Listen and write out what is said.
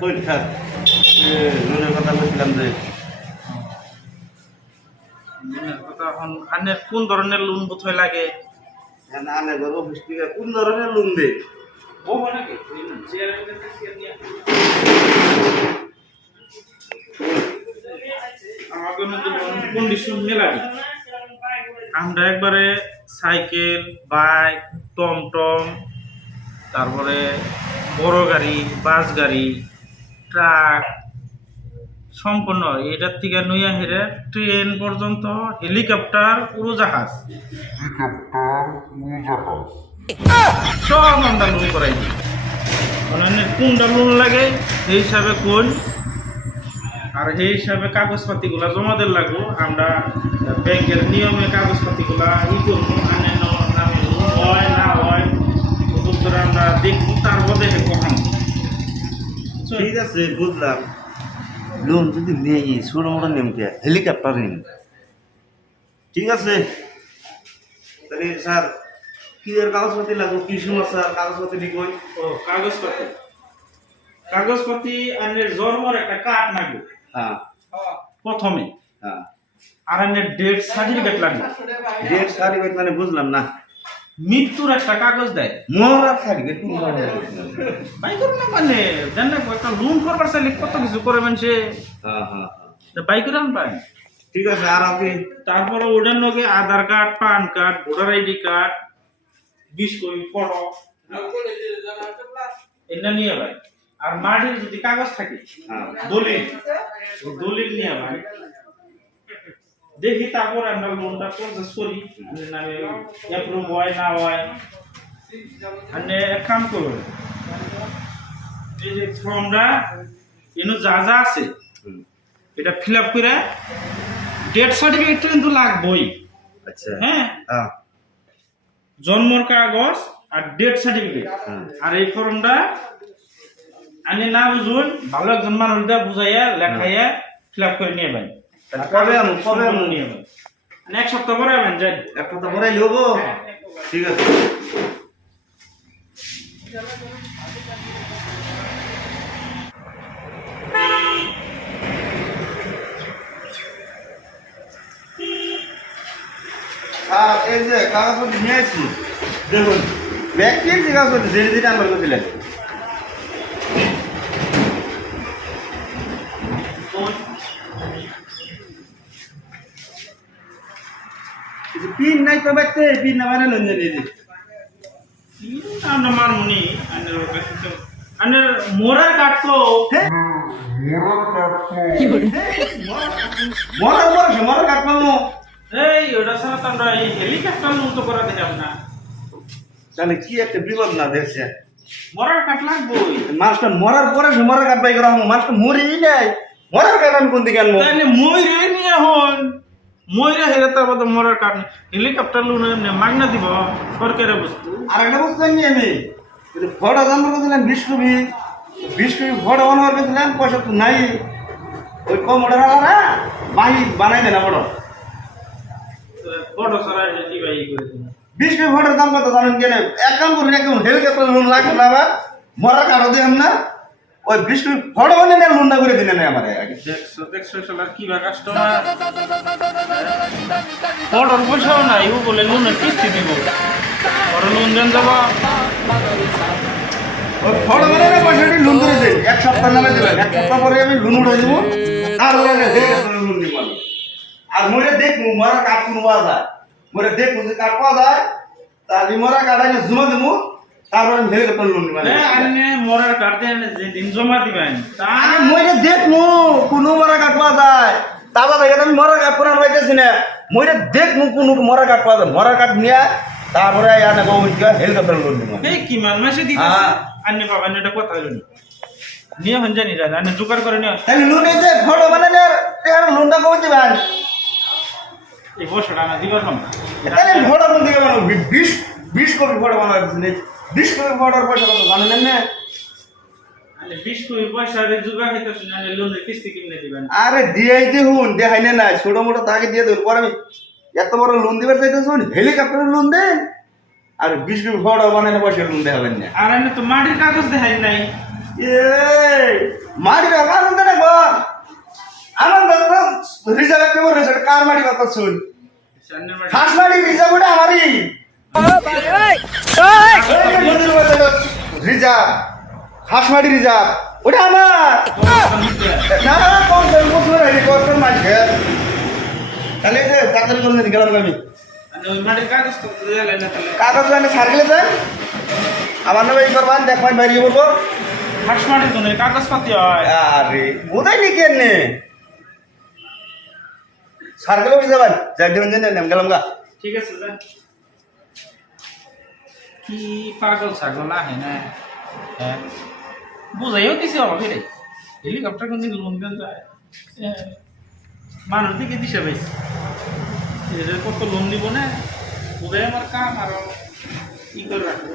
পরীক্ষা লোনের কথা বলছিলাম যে লোনের কথা এখন আনের কোন ধরনের লোন বোধহয় লাগে আনে বড় অফিস থেকে কোন ধরনের লোন দেয় ও নাকি আমাকে কন্ডিশন মেলাবি আমরা একবারে সাইকেল বাইক টমটম তারপরে বড় গাড়ি বাস গাড়ি ট্রাক সম্পূর্ণ এটার থেকে নইয়া হেরে ট্রেন পর্যন্ত হেলিকপ্টার উড়োজাহাজ সব আমরা লোন করাই দিই অন্যান্য কোনটা লোন লাগে সেই হিসাবে কোন আর সেই হিসাবে কাগজপাতিগুলা জমা দেওয়ার লাগবো আমরা ব্যাংকের নিয়মে কাগজপাতিগুলা করবো আনের নামে হয় না হয় উত্তরে আমরা দেখবো তারপর দেখে কখন ঠিক আছে বুঝলাম লোন যদি নেই ছোট মোটো নেমকে হেলিকপ্টার নিন ঠিক আছে তাহলে স্যার কি এর কাগজপাতি লাগবে কি সমস্যা কাগজপাতি ঠিক হয় ও কাগজপাতি আনের জন্মর একটা কার্ড লাগবে হ্যাঁ প্রথমে হ্যাঁ আর আনের ডেথ সার্টিফিকেট লাগবে ডেট সার্টিফিকেট মানে বুঝলাম না মৃত্যুর একটা কাগজ দেয় মরার সার্টিফিকেট কোন বাই করুন না মানে জান না একটা লোন করবার চাইলে কত কিছু করে মানুষে হ্যাঁ হ্যাঁ বাই করে আনবেন ঠিক আছে আর আপনি তারপরে ওটার লগে Aadhaar card PAN card voter ID card 20 copy photo এটা নিয়ে ভাই আর মাটির যদি কাগজ থাকে হ্যাঁ দলিল নিয়ে ভাই দেখি তারপর আমরা লোনটা প্রসেস করি নামে অ্যাপ্রুভ হয় না হয় মানে এক কাম করো এই যে ফর্মটা এনো যা যা আছে এটা ফিল আপ করে ডেথ সার্টিফিকেট কিন্তু লাগবেই আচ্ছা হ্যাঁ হ্যাঁ জন্মর কাগজ আর ডেথ সার্টিফিকেট আর এই ফর্মটা আনি না বুঝুন ভালো একজন মানুষ দা বুঝাইয়া লেখাইয়া ফিল আপ করে নিয়ে যাবেন কবে আমি নিয়ে যাবেন মানে এক সপ্তাহ পরে যাবেন যাই এক সপ্তাহ পরে নেবো ঠিক আছে আর এই যে কাগজপত্র নিয়ে আসছি দেখুন ব্যক্তির যে কাগজপত্র যেটা যেটা আমার করছিলেন পিন নাই তো ব্যক্তি পিন না মানে লঞ্জে নিয়ে আমরা মানমুনি আনের কাছে তো আনের মোরার কাট তো মরার কাটমামো এই ওটা ছাড়া তো আমরা এই হেলিকপ্টার মুক্ত করা দেখাম না তাহলে কি একটা বিপদ না দেখছে মরার কাট লাগবই মাছটা মরার পরে মরার কাট বাই করা মাছটা মরেই নাই মরার কাট আমি কোন দিকে আনবো তাইলে ময়ূরে নিয়ে হন ময়ূরে হেরে তার মধ্যে মরার কাট হেলিকপ্টার লোন মাগনা দিব সরকারের বস্তু আর একটা বস্তু আনি আমি ফটো জানবার করছিলাম 20 কপি ফটো বানাবার করছিলাম পয়সা তো নাই ওই কম অর্ডার আলা মাহি বানাই দেনা বড় বড় সরাই দিবাই করে দিন 20 কপি ফটোর দাম কত জানেন কেন এক কাম করুন একদম হেলিকপ্টার লোন লাগবে না আবার মরার কাটও দিলাম না ওই 20 কপি ফটো বানিয়ে না লোনটা করে দিলেন আমার আগে দেখছো শালার কি বা কাস্টমার বড়র পয়সাও নাই ও বলে লোনের কিস্তি দিব বড় লোন দেন যাবা ওই ফটো বানিয়ে না পয়সাটি লোন করে দেন এক সপ্তাহ নামে দেবেন এক সপ্তাহ পরে আমি লোন উঠে দেবো তারপরে হেলিকপ্টার লোন দিব আমি আর মরে দেখবো মরার কাঠ কোন পাওয়া যায় মরে দেখবো যে কাঠ পাওয়া যায় তাহলে মরার কাঠ আগে জমা দেবো তারপরে আমি হেলিকপ্টার লোন দিব আপনি মরার কাট দেন যেদিন জমা দিবেন আরে মরে দেখবো কোনো মরা কাঠ পাওয়া যায় তারপর থেকে আমি মরা কাঠ পুরান পাইতেছি না মরে দেখবো কোনো মরা কাঠ পাওয়া যায় মরা কাঠ নিয়ে তারপরে আনে হেলিকপ্টার লোন দিব এই কি মাসে দিতে আন্নে বাবা এটা কথা হইল নিয়ে হন জানি রাজা আন্নে জোগাড় করে নিয়ে তাহলে লোনে যে ফটো বানালে লোনটা কবে দিবেন এই বছর আনা দিবার না তাহলে ফটো কোন দিকে বানাবো 20 কপি ফটো বানাবেন 20 কপি ফটোর পয়সা কত জানেন না আন্নে 20 কোটি পয়সা রে জোগাড় হইতাছে না লোনের কিস্তি কিনে দিবেন আরে দিয়েই দেখুন দেখাই না ছোট মোটো তাকে দিয়ে দেবেন পরে আমি এত বড় লোন দিবার চাইতেছুন হেলিকপ্টারের লোন দেন আর 20 কপি ফটো বানালে পয়সা লোন দেখাবেন না আর আন্নে তো মাটির কাগজ দেখাই নাই মাটি ব্যাপার বলতে দেখবো আমার রিজার্ভ একটা করেছে কার মাটি ব্যাপার শুন হাঁস মাটি রিজার্ভ ওটা আমারই রিজার্ভ হাঁস মাটি রিজার্ভ ওটা আমার না কোন বছর হয়নি কোন মালিকের তাহলে যে তাড়াতাড়ি করে নিয়ে গেলাম আমি ওই মাটির কাগজ তো দিলে না তাহলে কাগজ মানে সার্কেলে যান আমার নামে এই করবান দেখবেন বাইরে বলবো হাঁস মাটির তো নেই কাগজপাতি হয় আরে বোধাই নি কেন সার্কেলে উঠে যাবেন যাই দেবেন জানেন আমি গেলাম গা ঠিক আছে যা কি পাগল ছাগল আহে না হ্যাঁ বুঝাইও দিছি বাবা ফিরে হেলিকপ্টার কোন দিন লোন দেন যায় মানুষ দিকে দিছে ভাই এদের কত লোন দিব না বুঝাই আমার কাম আর ই করে রাখবো